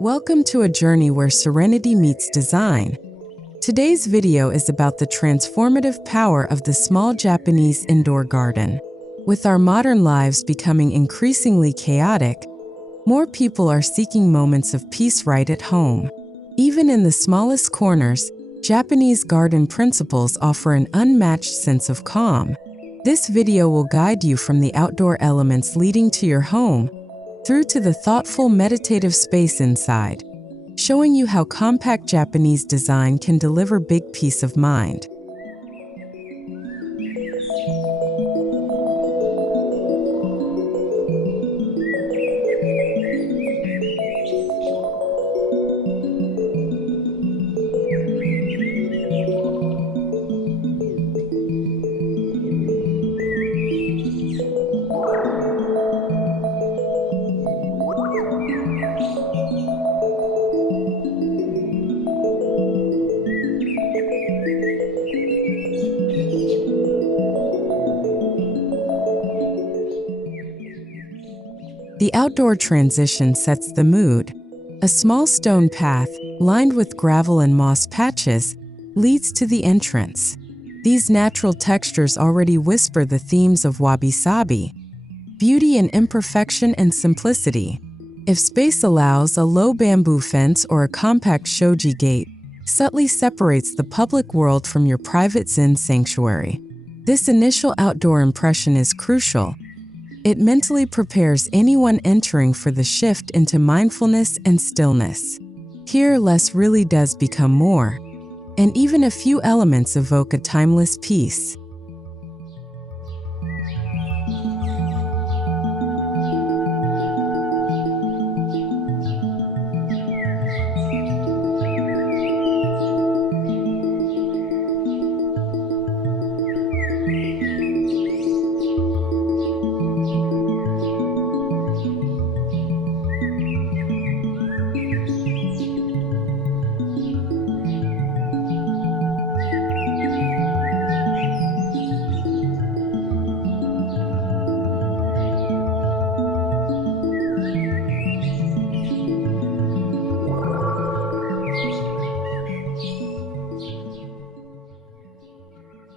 Welcome to a journey where serenity meets design. Today's video is about the transformative power of the small Japanese indoor garden. With our modern lives becoming increasingly chaotic, more people are seeking moments of peace right at home. Even in the smallest corners, Japanese garden principles offer an unmatched sense of calm. This video will guide you from the outdoor elements leading to your home through to the thoughtful meditative space inside, showing you how compact Japanese design can deliver big peace of mind. The outdoor transition sets the mood. A small stone path, lined with gravel and moss patches, leads to the entrance. These natural textures already whisper the themes of wabi-sabi, beauty and imperfection and simplicity. If space allows, a low bamboo fence or a compact shoji gate subtly separates the public world from your private Zen sanctuary. This initial outdoor impression is crucial. It mentally prepares anyone entering for the shift into mindfulness and stillness. Here, less really does become more, and even a few elements evoke a timeless peace.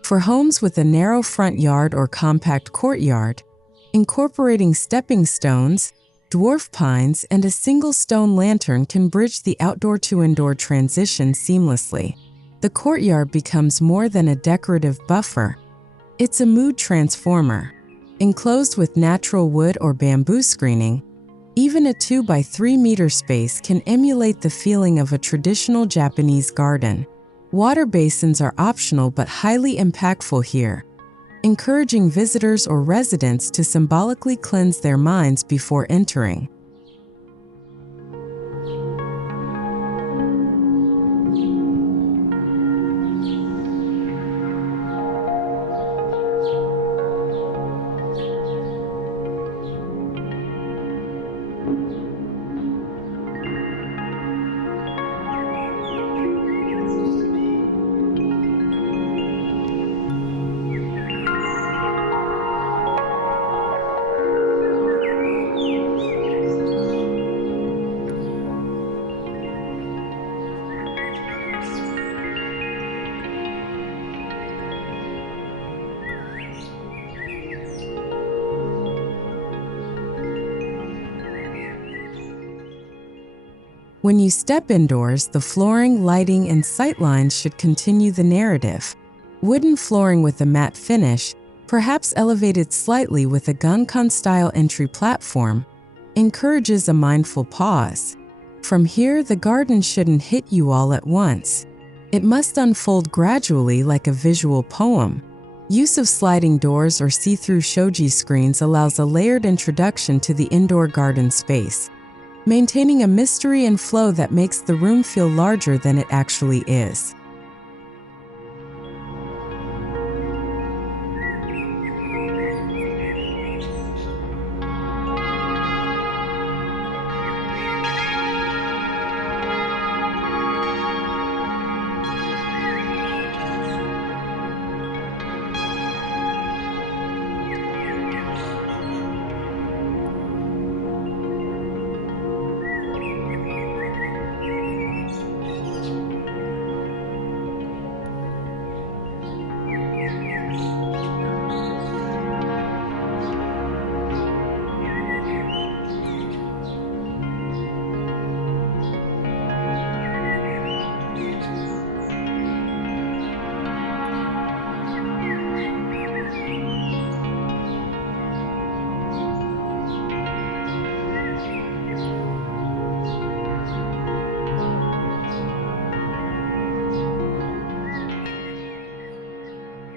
For homes with a narrow front yard or compact courtyard, incorporating stepping stones, dwarf pines, and a single stone lantern can bridge the outdoor to indoor transition seamlessly. The courtyard becomes more than a decorative buffer. It's a mood transformer. Enclosed with natural wood or bamboo screening, even a 2 by 3 meter space can emulate the feeling of a traditional Japanese garden. Water basins are optional but highly impactful here, encouraging visitors or residents to symbolically cleanse their minds before entering. When you step indoors, the flooring, lighting, and sightlines should continue the narrative. Wooden flooring with a matte finish, perhaps elevated slightly with a gunkan-style entry platform, encourages a mindful pause. From here, the garden shouldn't hit you all at once. It must unfold gradually like a visual poem. Use of sliding doors or see-through shoji screens allows a layered introduction to the indoor garden space, maintaining a mystery and flow that makes the room feel larger than it actually is.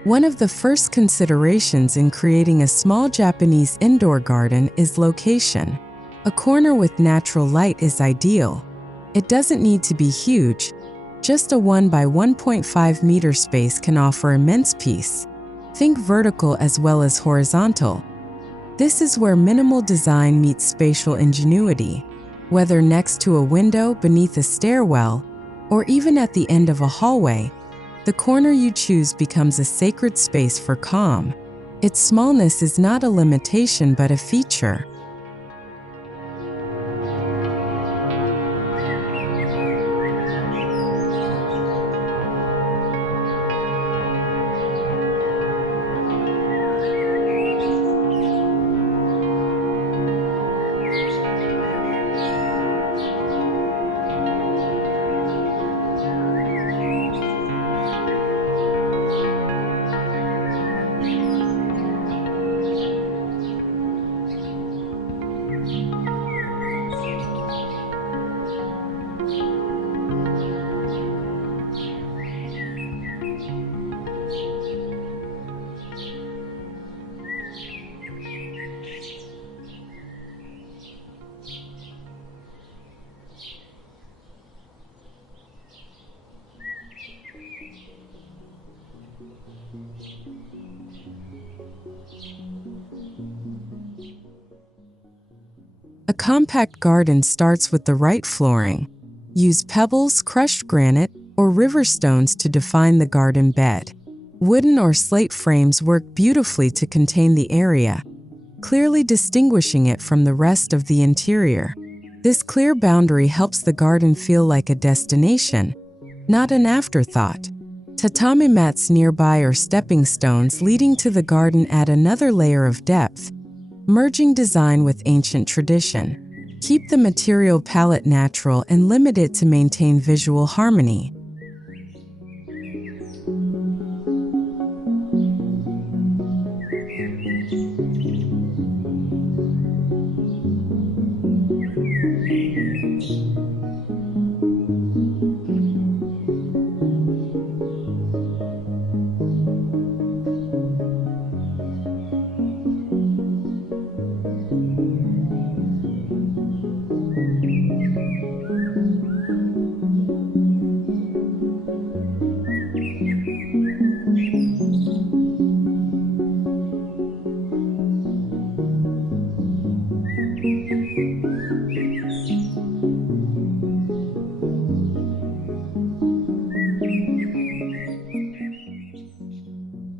One of the first considerations in creating a small Japanese indoor garden is location. A corner with natural light is ideal. It doesn't need to be huge. Just a 1 by 1.5 meter space can offer immense peace. Think vertical as well as horizontal. This is where minimal design meets spatial ingenuity. Whether next to a window, beneath a stairwell, or even at the end of a hallway, the corner you choose becomes a sacred space for calm. Its smallness is not a limitation but a feature. A compact garden starts with the right flooring. Use pebbles, crushed granite, or river stones to define the garden bed. Wooden or slate frames work beautifully to contain the area, clearly distinguishing it from the rest of the interior. This clear boundary helps the garden feel like a destination, not an afterthought. Tatami mats nearby or stepping stones leading to the garden add another layer of depth, merging design with ancient tradition. Keep the material palette natural and limit it to maintain visual harmony.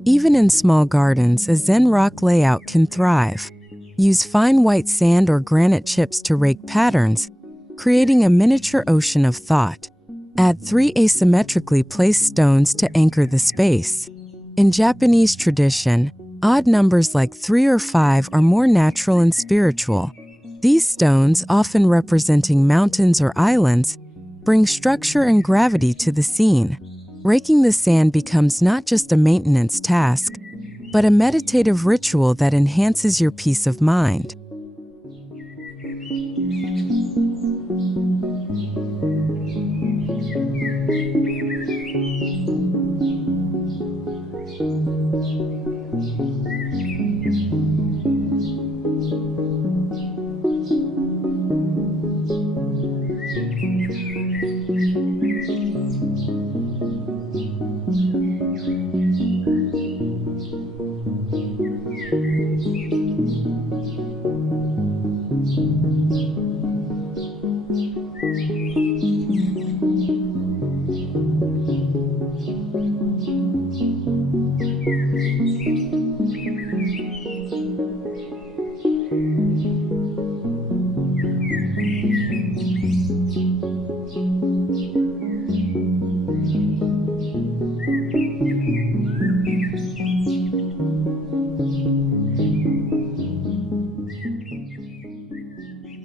Even in small gardens, a Zen rock layout can thrive. Use fine white sand or granite chips to rake patterns, creating a miniature ocean of thought. Add 3 asymmetrically placed stones to anchor the space. In Japanese tradition, odd numbers like 3 or 5 are more natural and spiritual. These stones, often representing mountains or islands, bring structure and gravity to the scene. Raking the sand becomes not just a maintenance task, but a meditative ritual that enhances your peace of mind.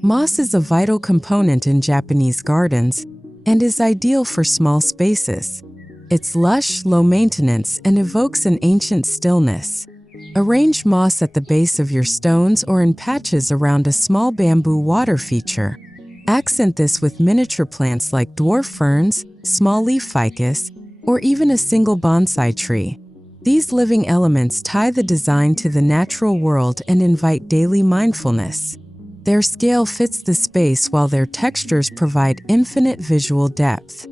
Moss is a vital component in Japanese gardens and is ideal for small spaces. It's lush, low maintenance, and evokes an ancient stillness. Arrange moss at the base of your stones or in patches around a small bamboo water feature. Accent this with miniature plants like dwarf ferns, small leaf ficus, or even a single bonsai tree. These living elements tie the design to the natural world and invite daily mindfulness. Their scale fits the space while their textures provide infinite visual depth.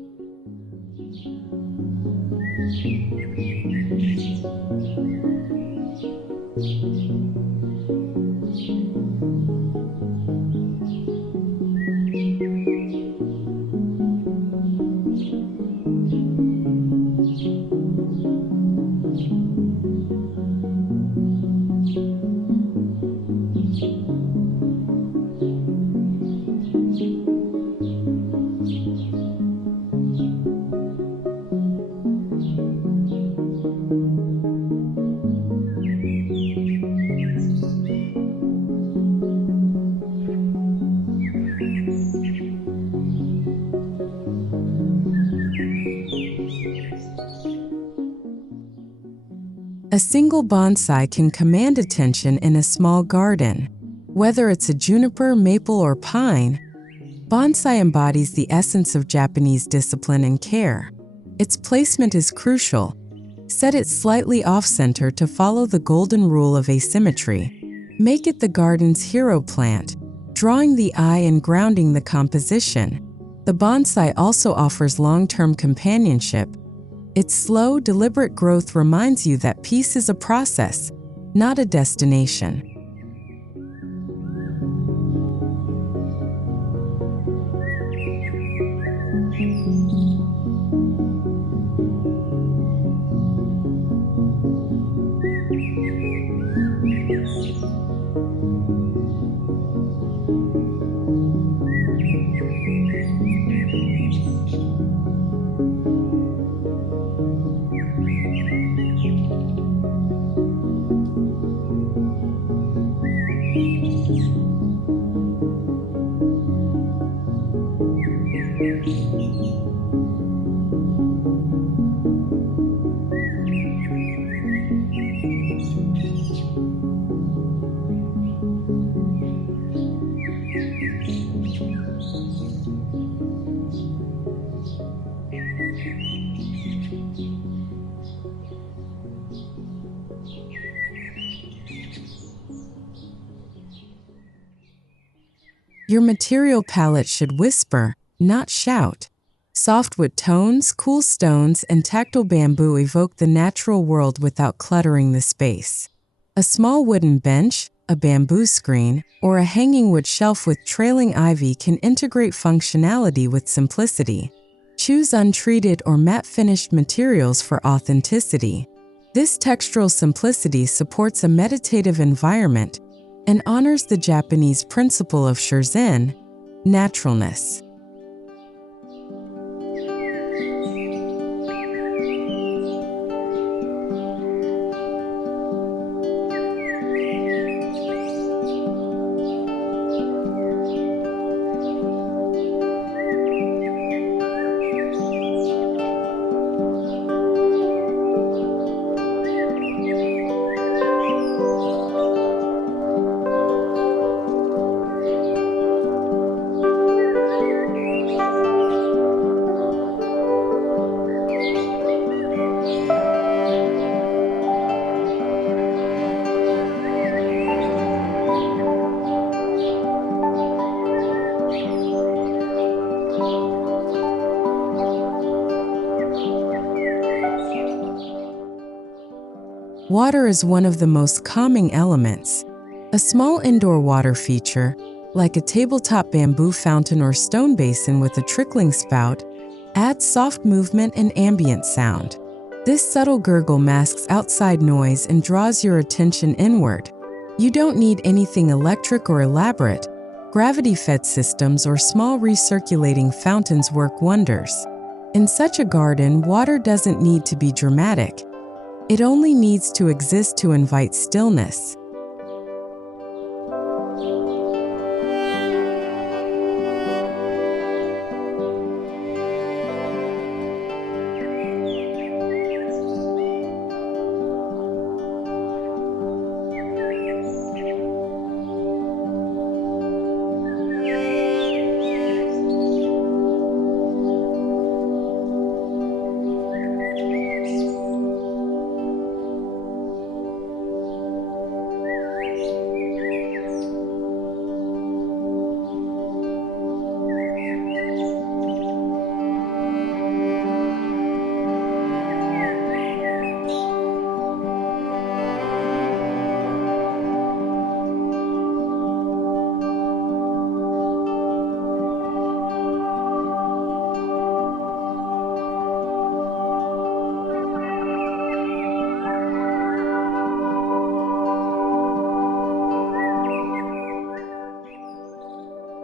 A single bonsai can command attention in a small garden. Whether it's a juniper, maple, or pine, bonsai embodies the essence of Japanese discipline and care. Its placement is crucial. Set it slightly off-center to follow the golden rule of asymmetry. Make it the garden's hero plant, drawing the eye and grounding the composition. The bonsai also offers long-term companionship. Its slow, deliberate growth reminds you that peace is a process, not a destination. Your material palette should whisper, not shout. Softwood tones, cool stones, and tactile bamboo evoke the natural world without cluttering the space. A small wooden bench, a bamboo screen, or a hanging wood shelf with trailing ivy can integrate functionality with simplicity. Choose untreated or matte-finished materials for authenticity. This textural simplicity supports a meditative environment and honors the Japanese principle of serene, naturalness. Water is one of the most calming elements. A small indoor water feature, like a tabletop bamboo fountain or stone basin with a trickling spout, adds soft movement and ambient sound. This subtle gurgle masks outside noise and draws your attention inward. You don't need anything electric or elaborate. Gravity-fed systems or small recirculating fountains work wonders. In such a garden, water doesn't need to be dramatic. It only needs to exist to invite stillness.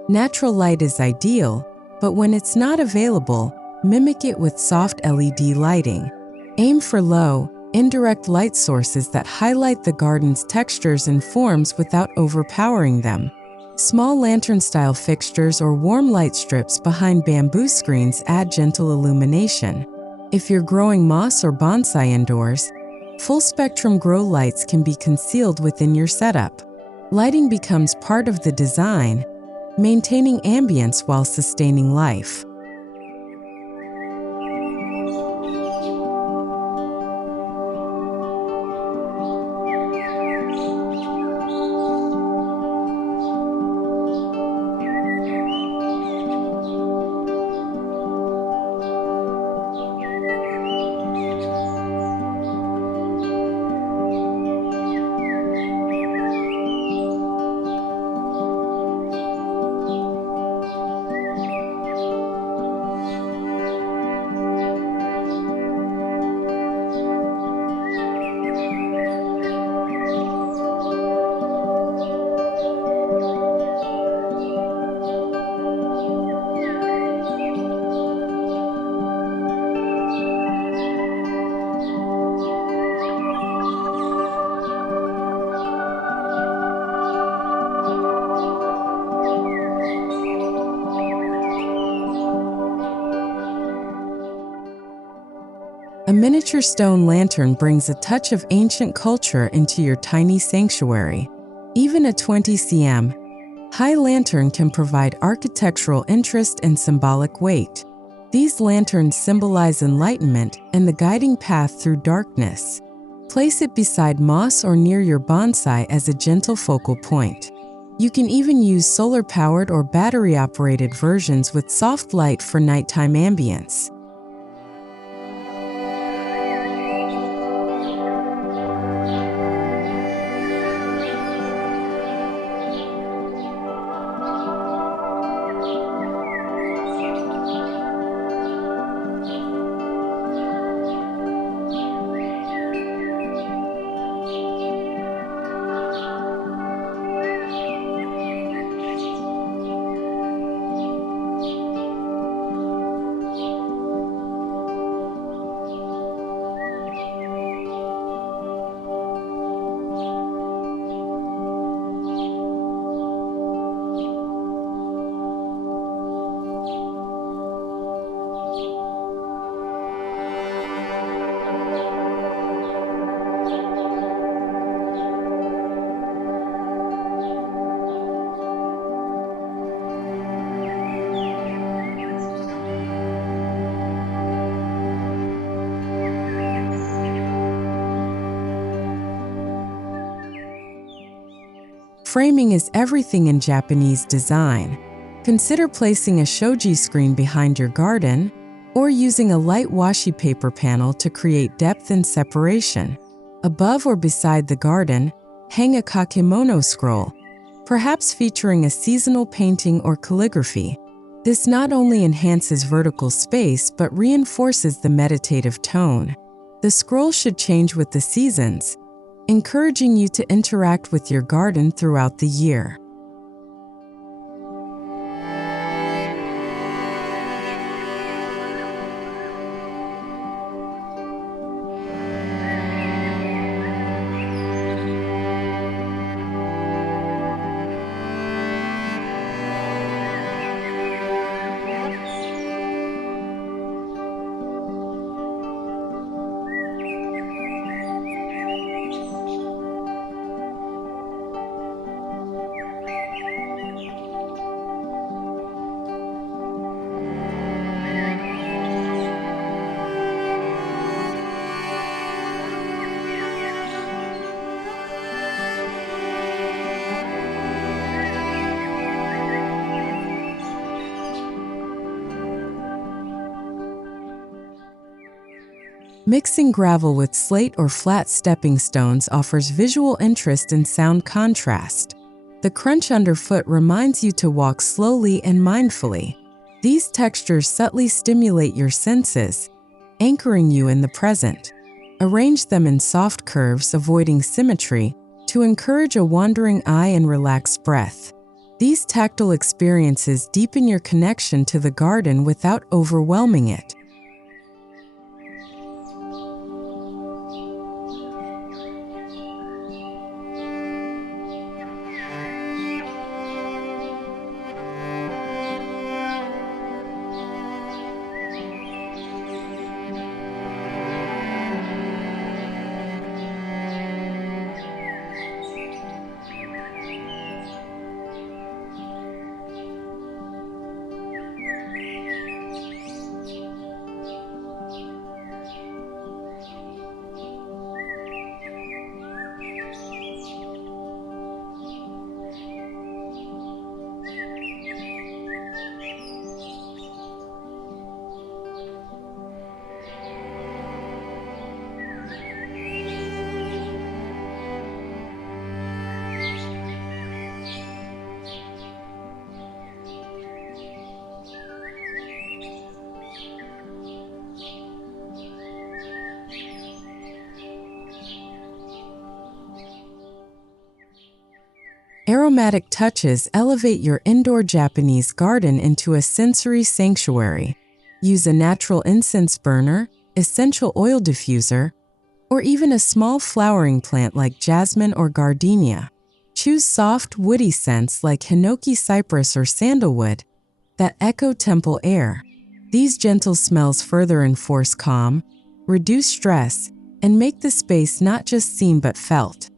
Natural light is ideal, but when it's not available, mimic it with soft LED lighting. Aim for low, indirect light sources that highlight the garden's textures and forms without overpowering them. Small lantern-style fixtures or warm light strips behind bamboo screens add gentle illumination. If you're growing moss or bonsai indoors, full-spectrum grow lights can be concealed within your setup. Lighting becomes part of the design, maintaining ambience while sustaining life. A miniature stone lantern brings a touch of ancient culture into your tiny sanctuary. Even a 20 cm high lantern can provide architectural interest and symbolic weight. These lanterns symbolize enlightenment and the guiding path through darkness. Place it beside moss or near your bonsai as a gentle focal point. You can even use solar-powered or battery-operated versions with soft light for nighttime ambience. Framing is everything in Japanese design. Consider placing a shoji screen behind your garden, or using a light washi paper panel to create depth and separation. Above or beside the garden, hang a kakemono scroll, perhaps featuring a seasonal painting or calligraphy. This not only enhances vertical space but reinforces the meditative tone. The scroll should change with the seasons, encouraging you to interact with your garden throughout the year. Mixing gravel with slate or flat stepping stones offers visual interest and sound contrast. The crunch underfoot reminds you to walk slowly and mindfully. These textures subtly stimulate your senses, anchoring you in the present. Arrange them in soft curves, avoiding symmetry, to encourage a wandering eye and relaxed breath. These tactile experiences deepen your connection to the garden without overwhelming it. Aromatic touches elevate your indoor Japanese garden into a sensory sanctuary. Use a natural incense burner, essential oil diffuser, or even a small flowering plant like jasmine or gardenia. Choose soft, woody scents like hinoki cypress or sandalwood that echo temple air. These gentle smells further enforce calm, reduce stress, and make the space not just seen but felt.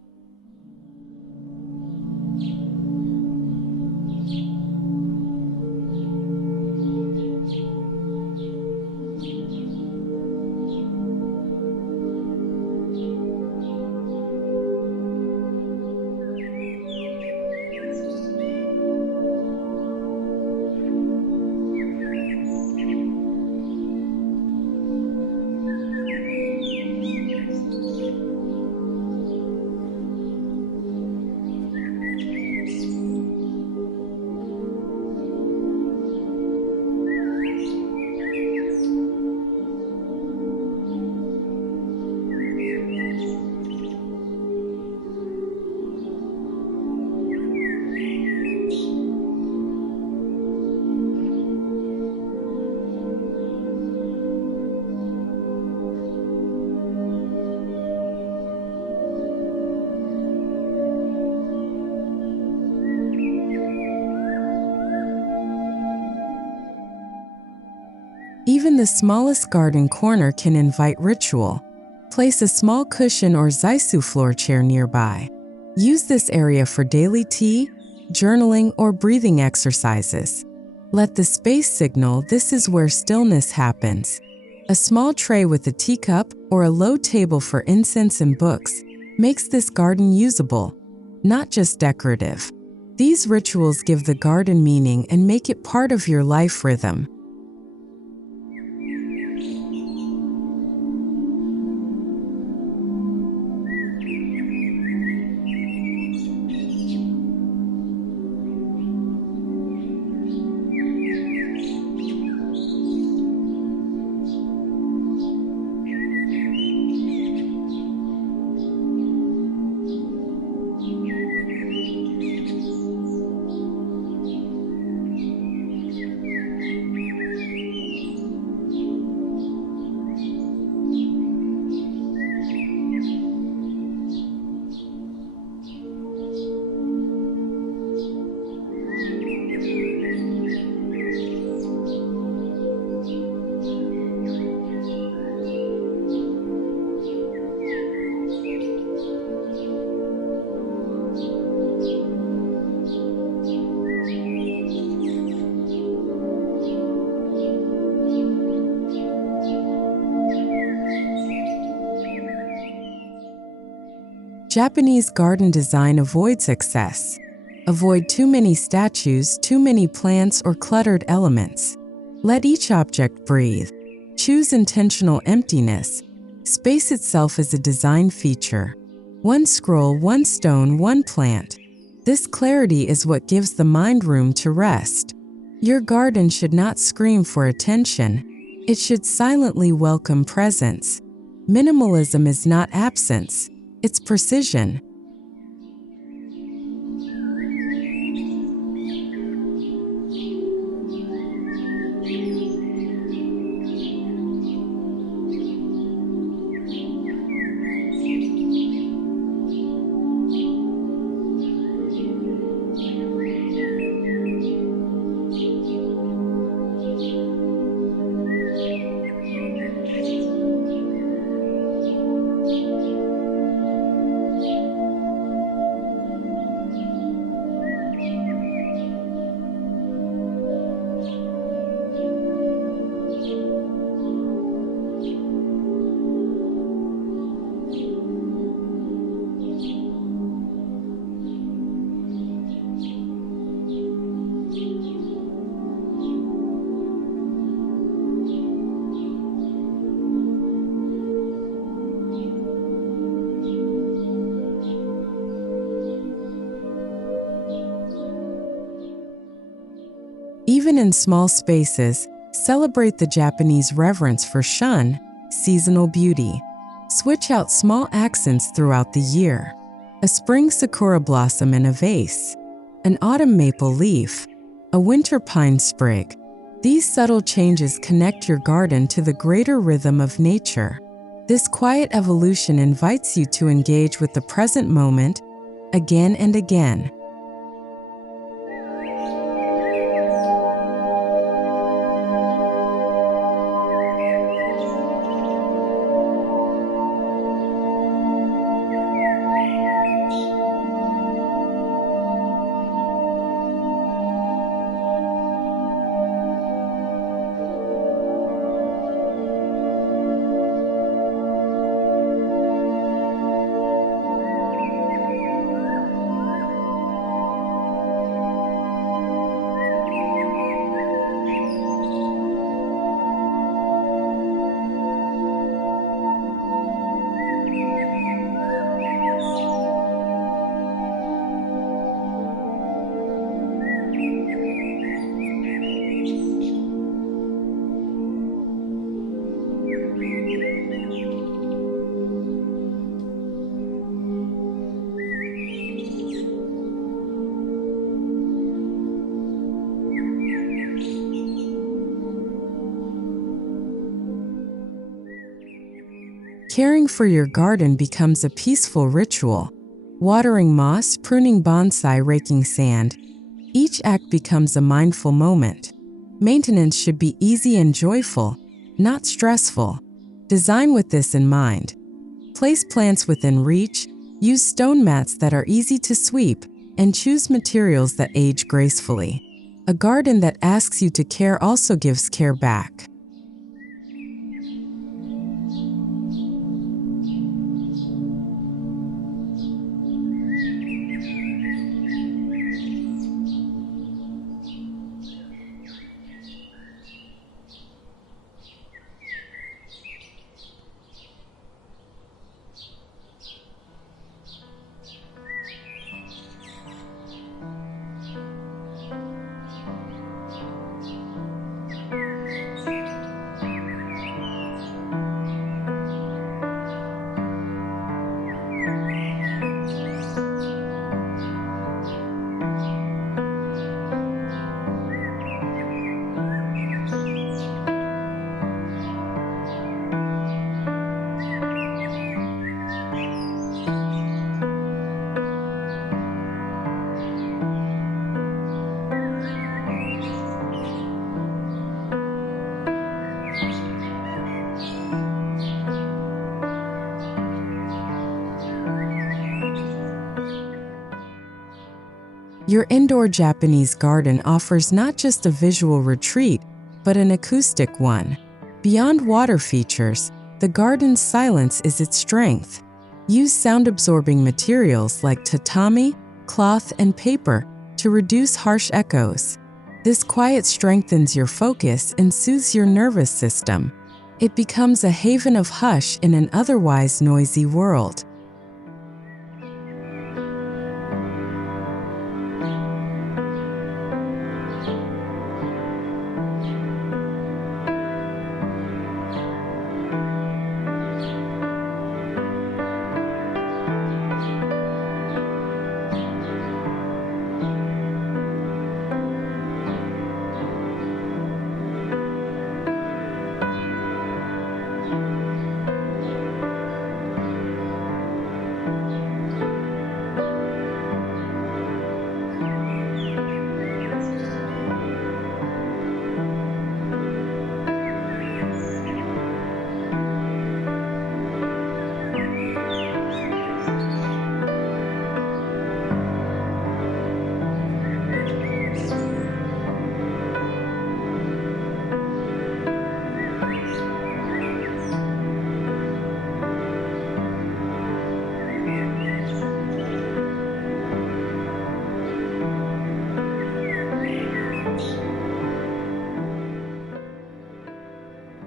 Even the smallest garden corner can invite ritual. Place a small cushion or zaisu floor chair nearby. Use this area for daily tea, journaling, or breathing exercises. Let the space signal this is where stillness happens. A small tray with a teacup or a low table for incense and books makes this garden usable, not just decorative. These rituals give the garden meaning and make it part of your life rhythm. Japanese garden design avoids excess. Avoid too many statues, too many plants, or cluttered elements. Let each object breathe. Choose intentional emptiness. Space itself is a design feature. One scroll, one stone, one plant. This clarity is what gives the mind room to rest. Your garden should not scream for attention. It should silently welcome presence. Minimalism is not absence. It's precision. Even in small spaces, celebrate the Japanese reverence for shun, seasonal beauty. Switch out small accents throughout the year. A spring sakura blossom in a vase, an autumn maple leaf, a winter pine sprig. These subtle changes connect your garden to the greater rhythm of nature. This quiet evolution invites you to engage with the present moment again and again. Caring for your garden becomes a peaceful ritual. Watering moss, pruning bonsai, raking sand. Each act becomes a mindful moment. Maintenance should be easy and joyful, not stressful. Design with this in mind. Place plants within reach, use stone mats that are easy to sweep, and choose materials that age gracefully. A garden that asks you to care also gives care back. Your indoor Japanese garden offers not just a visual retreat, but an acoustic one. Beyond water features, the garden's silence is its strength. Use sound-absorbing materials like tatami, cloth, and paper to reduce harsh echoes. This quiet strengthens your focus and soothes your nervous system. It becomes a haven of hush in an otherwise noisy world.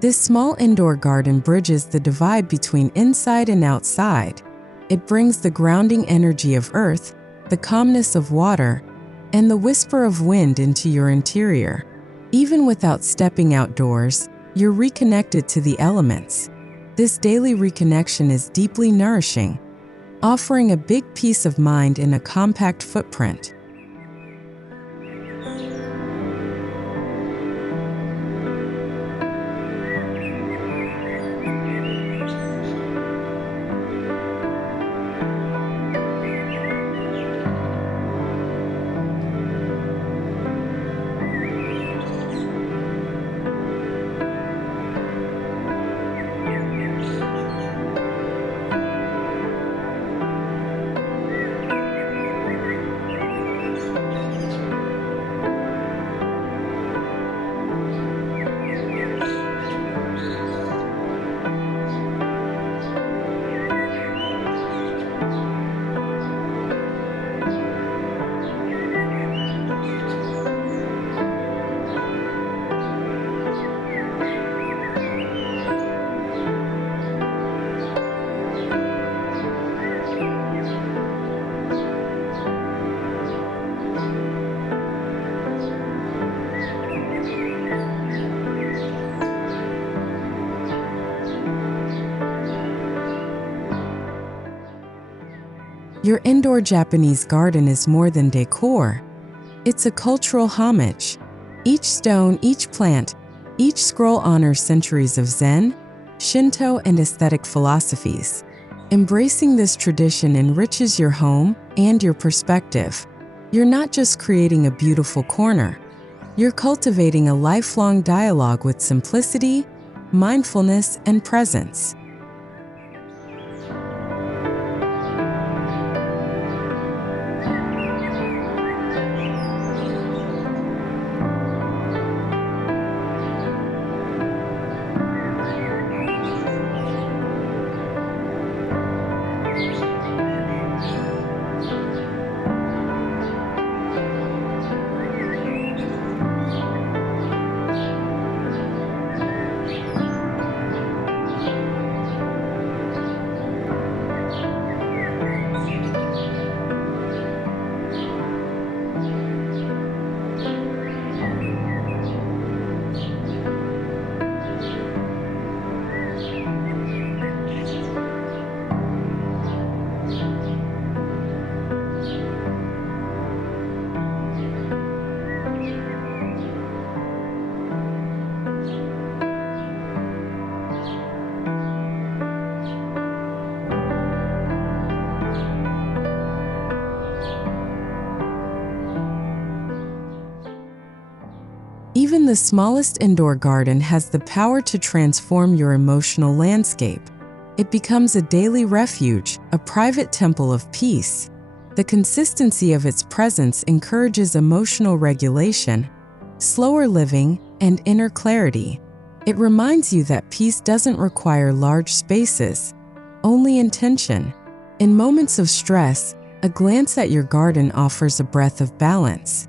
This small indoor garden bridges the divide between inside and outside. It brings the grounding energy of earth, the calmness of water, and the whisper of wind into your interior. Even without stepping outdoors, you're reconnected to the elements. This daily reconnection is deeply nourishing, offering a big peace of mind in a compact footprint. Your indoor Japanese garden is more than decor. It's a cultural homage. Each stone, each plant, each scroll honors centuries of Zen, Shinto, and aesthetic philosophies. Embracing this tradition enriches your home and your perspective. You're not just creating a beautiful corner. You're cultivating a lifelong dialogue with simplicity, mindfulness, and presence. Even the smallest indoor garden has the power to transform your emotional landscape. It becomes a daily refuge, a private temple of peace. The consistency of its presence encourages emotional regulation, slower living, and inner clarity. It reminds you that peace doesn't require large spaces, only intention. In moments of stress, a glance at your garden offers a breath of balance.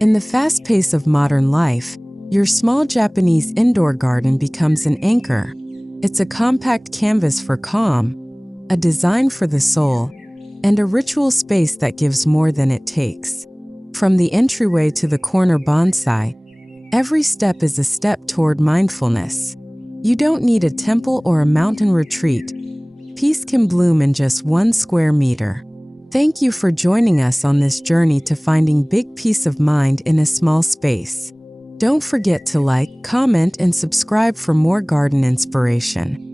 In the fast pace of modern life, your small Japanese indoor garden becomes an anchor. It's a compact canvas for calm, a design for the soul, and a ritual space that gives more than it takes. From the entryway to the corner bonsai, every step is a step toward mindfulness. You don't need a temple or a mountain retreat. peace can bloom in just 1 square meter. Thank you for joining us on this journey to finding big peace of mind in a small space. Don't forget to like, comment, and subscribe for more garden inspiration.